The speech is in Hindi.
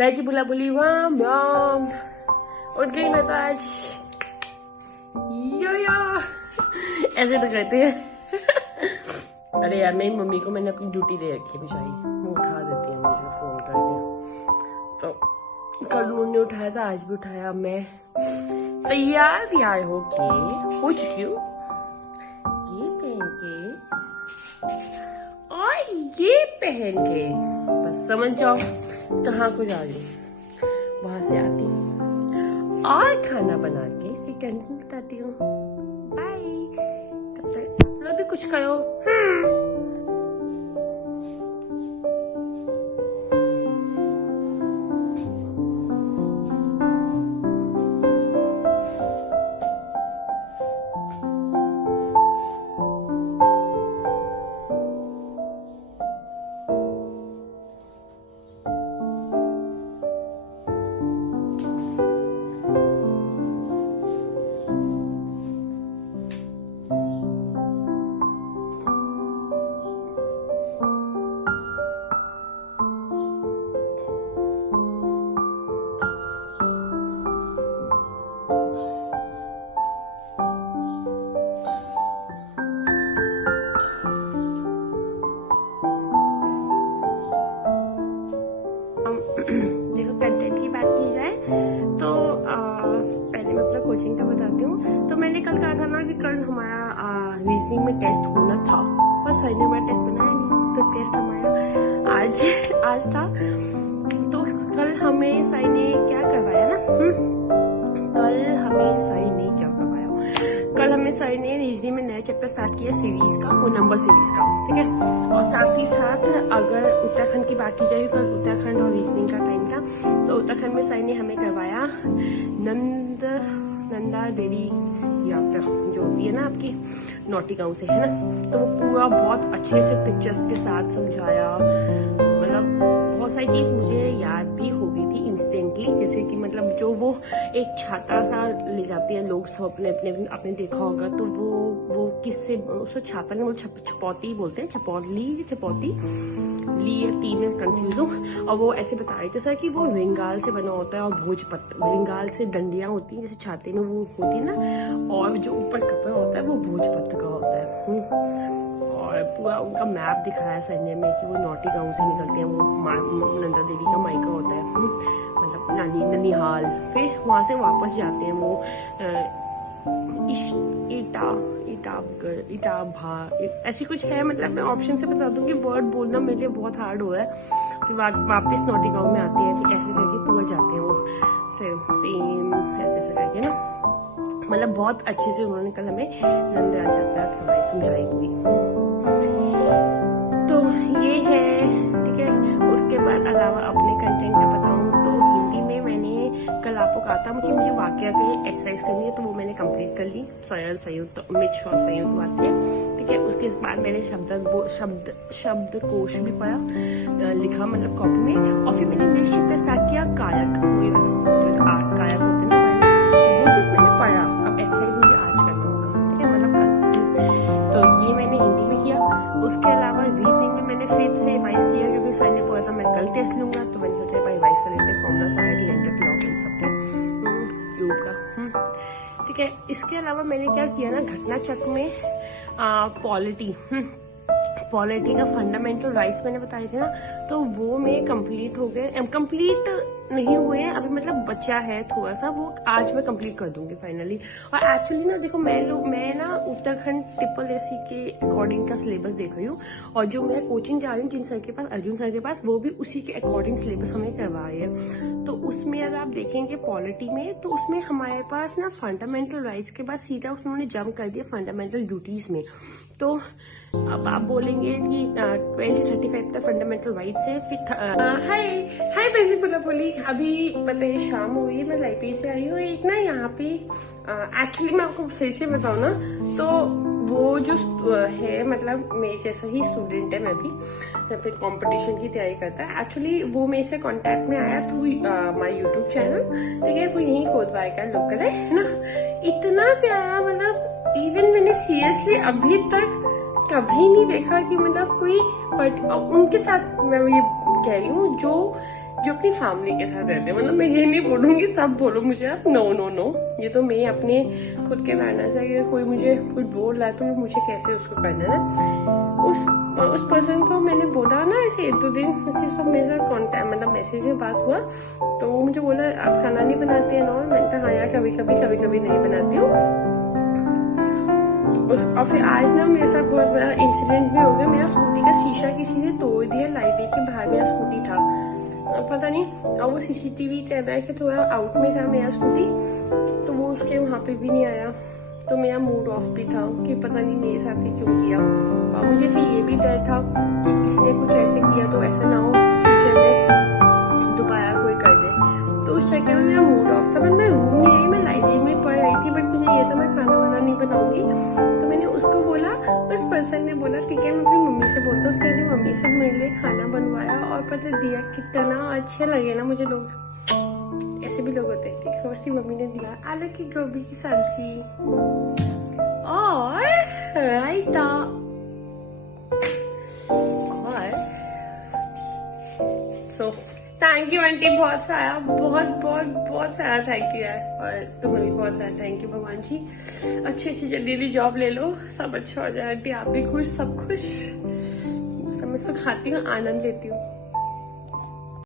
बैजी बुला बुली वाम वाम। उठ गई मैं तो आज यो ऐसे तो कहते हैं। अरे यार मेरी मम्मी को मैंने अपनी ड्यूटी दे रखी है बेचारी, वो उठा देती है मुझे फोन करके। तो कल उन्होंने उठाया था, आज भी उठाया। मैं तैयार व्यार होके हो चुकी हूँ, ये पहन के और ये पहन के, बस समझ जाओ कहाँ को जा रही हूँ। वहां से आती हूँ और खाना बना के फिर कंटेंट बताती हूँ। बाय। तब तक आप लोग भी कुछ करो। देखो कंटेंट की बात की जाए तो पहले मैं अपना कोचिंग का बताती हूँ। तो मैंने कल कहा था ना कि कल हमारा रीजनिंग में टेस्ट होना था, पर सर ने हमारा टेस्ट बनाया नहीं। तो टेस्ट हमारा आज था। तो कल हमें सर ने क्या करवाया ना, कल हमें सर ने रीजनिंग में नया चैप्टर स्टार्ट किया सीरीज का, वो नंबर सीरीज का, ठीक है। और साथ ही साथ अगर उत्तराखंड की बात की जाए, कल उत्तराखंड और रीजनिंग का टाइम था, तो उत्तराखंड में सर ने हमें करवाया नंदा देवी यात्रा जो होती है ना आपकी नौटी गांव से, है ना। तो वो पूरा बहुत अच्छे से पिक्चर्स के साथ समझाया, मतलब बहुत सारी चीज मुझे याद भी हो गई थी इंस्टेंटली। जैसे कि मतलब जो वो एक छाता सा ले जाते हैं लोग सब अपने आपने देखा होगा। तो वो किससे, उसको छाता नहीं बोलते, छपौती बोलते हैं, छपौती ली है, ती में कंफ्यूज हूँ। और वो ऐसे बता रहे थे सर कि वो रिंगाल से बना होता है और भोजपत्र, रिंगाल से डंडियां होती हैं जैसे छाते में वो होती है ना, और जो ऊपर कपड़ा होता है वो भोजपत्र का होता है। और पूरा उनका मैप दिखाया सर ने में कि वो नौटी गांव से निकलते हैं, वो नंदा देवी का मायका होता है, मतलब ननिहाल। फिर वहां से वापस जाते हैं वो इटाभा ऐसी कुछ है। मतलब मैं ऑप्शन से बता दूं कि वर्ड बोलना मेरे लिए बहुत हार्ड हो रहा है। फिर वापस नौटी गांव में आते हैं, फिर ऐसे करके पूरा जाते हैं वो, फिर सेम ऐसे करके ना, मतलब बहुत अच्छे से उन्होंने कल हमें नंदा यात्रा करवाई, समझाई हुई। तो ये है, ठीक है। उसके बाद अलावा अपने कंटेंट का बताऊं तो हिंदी में मैंने कल आपको कहा था मुझे वाक्य की एक्सरसाइज करनी है, तो वो मैंने कंप्लीट कर ली। सरल संयुक्त मिश्र और संयुक्त वाक्य, ठीक है। उसके बाद मैंने शब्दकोश भी पढ़ा, लिखा मतलब कॉपी में। और फिर मैंने नेक्स्ट चैप्टर स्टार्ट किया कायक, जो आर्ट कायक होते हैं ना, वो सिर्फ मैंने पढ़ा। अब एक्सरसाइज मुझे आज करना होगा, ठीक है, मतलब कल। तो ये मैंने हिंदी में किया। उसके अलावा रीजनिंग में मैंने फिर से रिवाइज किया, क्योंकि सर ने बोला था मैं कल टेस्ट लूंगा, तो मैंने सोचा भाई रिवाइज कर लेते, formula side lender log in सबके क्यूब का, ठीक है। इसके अलावा मैंने क्या किया ना, घटना चक्र में पॉलिटी का फंडामेंटल राइट्स मैंने बताए थे ना, तो वो में कंप्लीट हो गए, कंप्लीट नहीं हुए अभी, मतलब बचा है थोड़ा सा, वो आज मैं कंप्लीट कर दूंगी फाइनली। और एक्चुअली ना देखो, मैं ना उत्तराखंड SSC के अकॉर्डिंग का सिलेबस देख रही हूँ, और जो मैं कोचिंग जा रही हूँ जिन सर के पास, अर्जुन सर के पास, वो भी उसी के अकॉर्डिंग सिलेबस हमें करवा रहे हैं। तो उसमें अगर आप देखेंगे पॉलिटी में, तो उसमें हमारे पास ना फंडामेंटल राइट्स के बाद सीधा उन्होंने जंप कर दिया फंडामेंटल ड्यूटीज में। तो अब आप बोलेंगे कि 12 से 35 तक फंडामेंटल राइट्स है। फिर हाय पैसे बोली, अभी मतलब शाम हो गई, मैं लाइब्रेरी से आई हूँ। एक ना यहाँ पे एक्चुअली मैं आपको सही से बताऊँ ना, तो वो जो है मतलब मेरे जैसा ही स्टूडेंट है, मैं भी फिर कंपटीशन की तैयारी करता है। एक्चुअली वो मेरे से कांटेक्ट में आया थ्रू माय यूट्यूब चैनल, ठीक है। वो यहीं कोतवाल का लोकल है ना, इतना प्यारा, मतलब इवन मैंने सीरियसली अभी तक कभी नहीं देखा कि मतलब कोई, बट उनके साथ मैं ये कह रही हूँ जो जो अपनी फैमिली के साथ रहते हैं। मतलब मैं ये नहीं बोलूंगी सब बोलो मुझे आप, नो नो नो, ये तो मैं अपने खुद के मैनर्स है कि कोई मुझे कुछ बोल रहा है तो मुझे कैसे उसको करना है ना। उस पर्सन को मैंने बोला ना ऐसे 1-2 दिन ऐसे सब मेरे साथ कॉन्टैक्ट मतलब मैसेज में बात हुआ, तो वो मुझे बोला आप खाना नहीं बनाते हैं और मैंने कहा हाँ यार कभी कभी नहीं बनाती हूँ। और फिर आज ना मेरे साथ बहुत बड़ा इंसिडेंट भी हो गया। मेरा स्कूटी का शीशा किसी ने तोड़ दिया, लाइब्रेरी के बाहर मेरा स्कूटी था, पता नहीं, और वो सीसीटीवी कैमरा के थोड़ा आउट में था मेरा स्कूटी, तो वो उसके वहाँ पे भी नहीं आया, तो मेरा मूड ऑफ भी था कि पता नहीं मेरे साथ ही क्यों किया। और मुझे फिर ये भी डर था कि किसी ने कुछ ऐसे किया तो ऐसा ना हो फ्यूचर में दोबारा कोई कर दे, तो उस चक्कर में मेरा मूड ऑफ था। बट मैं रूम नहीं आई, मैं लाइब्रेरी में पढ़ रही थी, बट मुझे ये था मैं खाना वाना नहीं बनाऊंगी। तो मैंने उसको बोला, उस पर्सन ने बोला ठीक है मैं अपनी मम्मी से बोलता हूँ। उसने अपनी मम्मी से मेरे लिए खाना बनवाया और पता दिया, कितना अच्छे लगे ना मुझे। लोग ऐसे भी लोग होते हैं, ठीक है। उसकी मम्मी ने दिया आलू की गोभी की सब्जी और रायता और सो थैंक यू आंटी, बहुत सारा बहुत सारा थैंक यू यार। और तुम्हें भी बहुत सारा थैंक यू भगवान जी। अच्छी जल्दी जॉब ले लो, सब अच्छा हो जाए आंटी, आप भी खुश, सब खुश। सब मैं सुखाती हूँ, आनंद लेती हूँ।